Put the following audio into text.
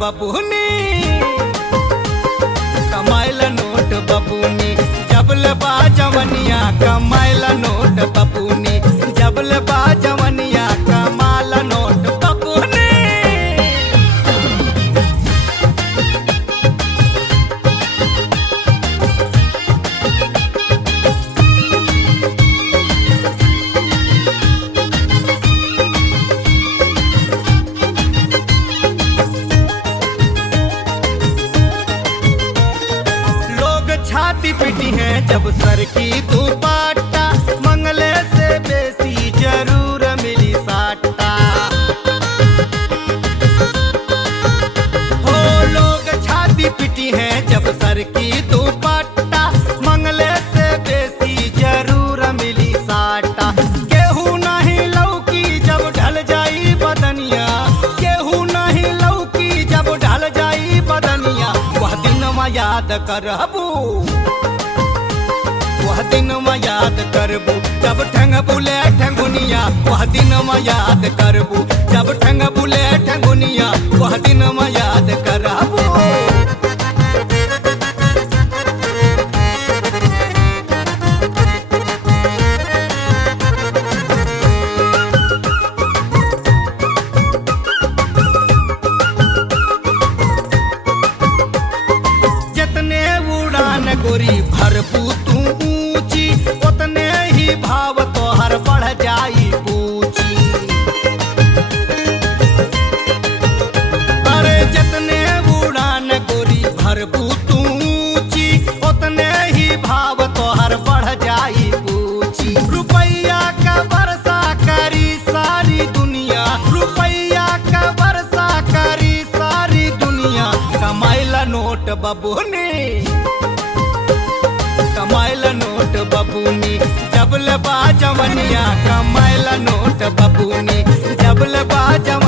बबूनी, कमाइला note बबूनी, जबल बा जवनिया कमाइला नोट बबूनी, जबल बा जवनिया कमाला नोट बबूनी। छाती पिटी है जब सर की दुपट्टा, मंगले से बेसी जरूर मिली साटा। हो लोग छाती पिटी है जब सर की दुपट्टा, मंगले से बेसी जरूर मिली साटा। केहू नहीं लौकी जब ढल जाई बदनिया, केहू नहीं लौकी जब ढल जाई बदनिया। वह दिन याद करबू, वह दिन याद करबू जब ठंगबुले ठंगुनिया, वह दिन याद करबू जब ठंगबुले ठंगुनिया, वह दिन याद करबू। जितने उड़ान गोरी भरबू तू ऊंची, उतने ही भाव तोहर बढ़ जाई पूछी। अरे जितने उड़ान गोरी भरबू तू ऊंची, उतने ही भाव तोहर बढ़ जाई पूछी। रुपया का वर्षा करी सारी दुनिया, रुपया का वर्षा करी सारी दुनिया। कमाइला नोट बबूनी, कमाइला नोट बबूनी, जबल बा जवनिया कमाइला नोट बबूनी, जबल बा जवनिया।